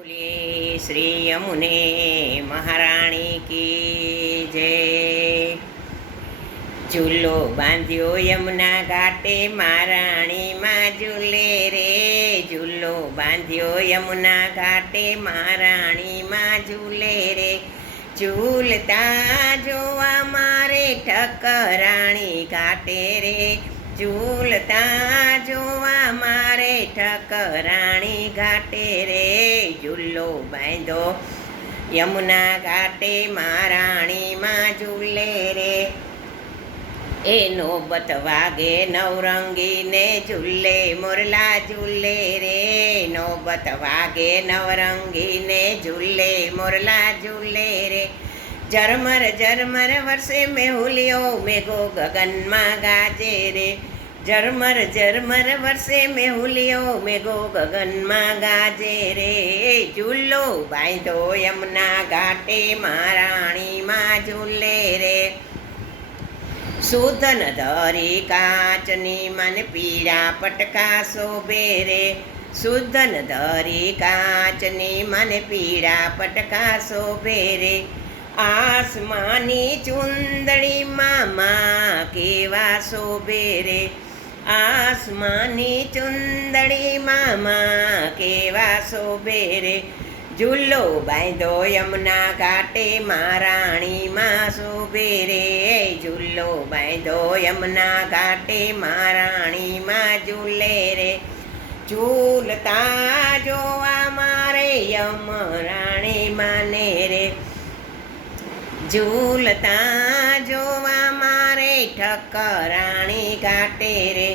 બોલીએ શ્રી યમુને મહારાણી કી જય। ઝૂલો બાંધ્યો યમુના ઘાટે મહારાણી માં ઝૂલે રે। ઝૂલો બાંધ્યો યમુના ઘાટે મહારાણી માં ઝૂલે રે। ઝૂલતા જોવા મારે ઠકરાણી ઘાટે રે। ઝૂલતા જોવા મારે ઠકરાણી ઘાટે રે। ઝૂલો બાંધો યમુના ઘાટે મહારાણી માં ઝૂલે રે। એ નોબત વાગે નવરંગીને ઝૂલે મોરલા ઝૂલે રે। નોબત વાગે નવરંગીને ઝૂલે મોરલા ઝૂલે રે। ઝરમર ઝરમર વરસે મેહુલિયો મેઘો ગગનમાં ગાજે રે। ઝરમર ઝરમર વરસે મેહુલિયો મેઘો ગગનમાં ગાજે રે। ઝૂલો બાંધો યમુના ઘાટે મહારાણી માં ઝૂલે રે। સુધન ધરી કાચની મને પીળા પટકા શોભે રે। સુધન ધરી કાચની મને પીળા પટકા શોભે રે। આસમાની ચુંદડી મામા કેવા શોભે રે। આસમાની ચુંદડી મામા કેવા શોભે રે। ઝૂલો બાંધો યમુના ઘાટે મહારાણી માં શોભે રે। ઝૂલો બાંધો યમુના ઘાટે મહારાણી માં ઝૂલે રે। ઝૂલતા જોવા મારે યમરાણી માને રે। ઝૂલતા જોવા મારે ઠકરાણી ઘાટે રે।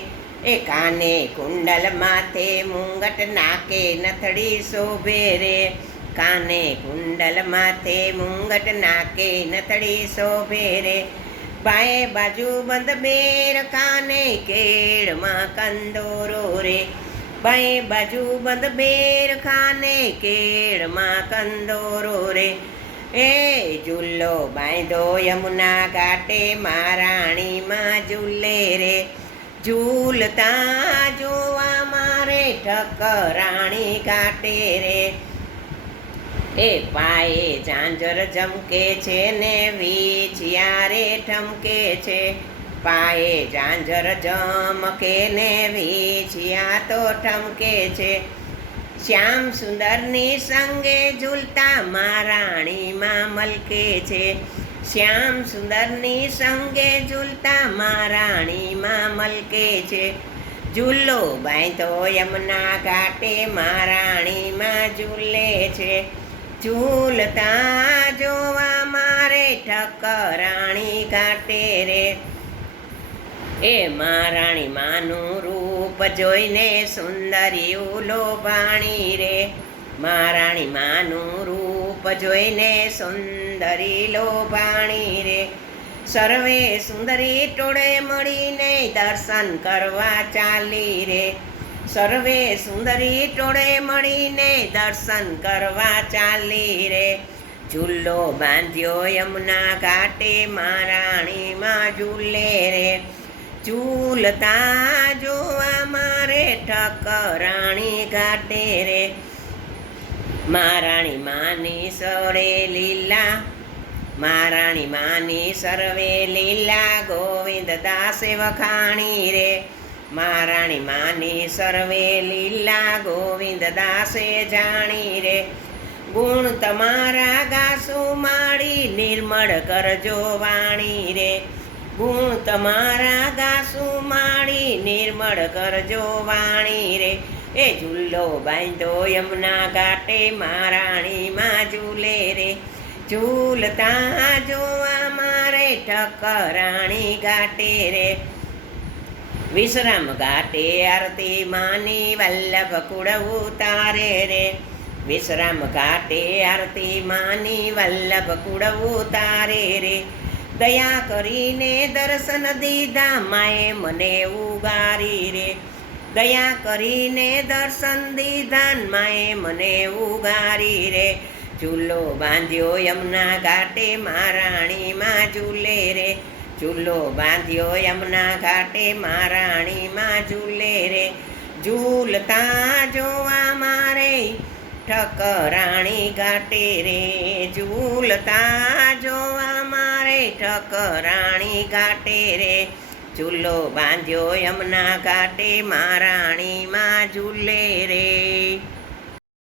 એ કાને કુંડલ માથે મુંગટ નાકે નથડી શોભે રે। કાને કુંડલ માથે મુંગટ નાકે નથડી શોભે રે। બાએ બાજુ બંધ બેર કાને કેળમાં કંદોરો રે। બાએ બાજુ બંધ બેર કાને કેળમાં કંદોરો રે। એ ઝૂલો બાંધો યમુના ઘાટે મહારાણી માં ઝૂલે રે। ઝૂલતા જોવા મારે ઠકરાણી ઘાટે રે। એ પાયે ઝાંઝર ઝમકે છે ને વીછિયારે ઠમકે છે। પાયે ઝાંઝર ઝમકે ને વીછિયા તો ઠમકે છે। શ્યામ સુંદરની સંગે ઝૂલતા મહારાણી માં મલકે છે। શ્યામ સુંદરની સંગે ઝૂલતા મહારાણી માં મલકે છે। ઝૂલો બાંધો યમુના ઘાટે મહારાણી માં ઝૂલે છે। ઝૂલતા જોવા મારે ઠકરાણી ઘાટે રે। એ મહારાણી માનું રૂપ જોઈને સુંદરીઓ લોભાણી રે। મહારાણી માનું રૂપ જોઈને સુંદરી લોભાણી રે। સર્વે સુંદરી ટોળે મળીને દર્શન કરવા ચાલી રે। સર્વે સુંદરી ટોળે મળીને દર્શન કરવા ચાલી રે। ઝૂલો બાંધ્યો યમુના ઘાટે મહારાણી માં ઝૂલે રે। ઝૂલતા જોવા મારે ઠકરાણી ઘાટે રે। મહારાણી માની સરે લીલા મહારાણી માની સર્વે લીલા ગોવિંદ દાસે વખાણી રે। મહારાણી માની સર્વે લીલા ગોવિંદ દાસે જાણી રે। ગુણ તમારા ગાસુ માડી નિર્મળ કરજો વાણી રે। ગુણ તમારા ગાસુ માડી નિર્મળ કરજો વાણી રે। એ ઝૂલો બાંધો યમુના ઘાટે મહારાણી માં ઝૂલે રે। ઝૂલતા જોવા મારે ઠકરાણી ઘાટે રે। વિશ્રામ ઘાટે આરતી માની વલ્લભ કુળ ઉતારે રે। વિશ્રામ ઘાટે આરતી માની વલ્લભ કુળ ઉતારે રે। દયા કરીને દર્શન દીધા માએ મને ઉગારી રે। દયા કરીને દર્શન દીધા માએ મને ઉગારી રે। ઝૂલો બાંધ્યો યમુના ઘાટે મહારાણી માં ઝૂલે રે। ઝૂલો બાંધ્યો યમુના ઘાટે મહારાણી માં ઝૂલે રે। ઝૂલતા જોવા મારે ઠકરાણી ઘાટે રે ઝૂલતા જોવા મારે ઠકરાણી ઘાટે રે ચૂલો બાંધ્યો યમુના ઘાટે મહારાણીમાં ઝૂલે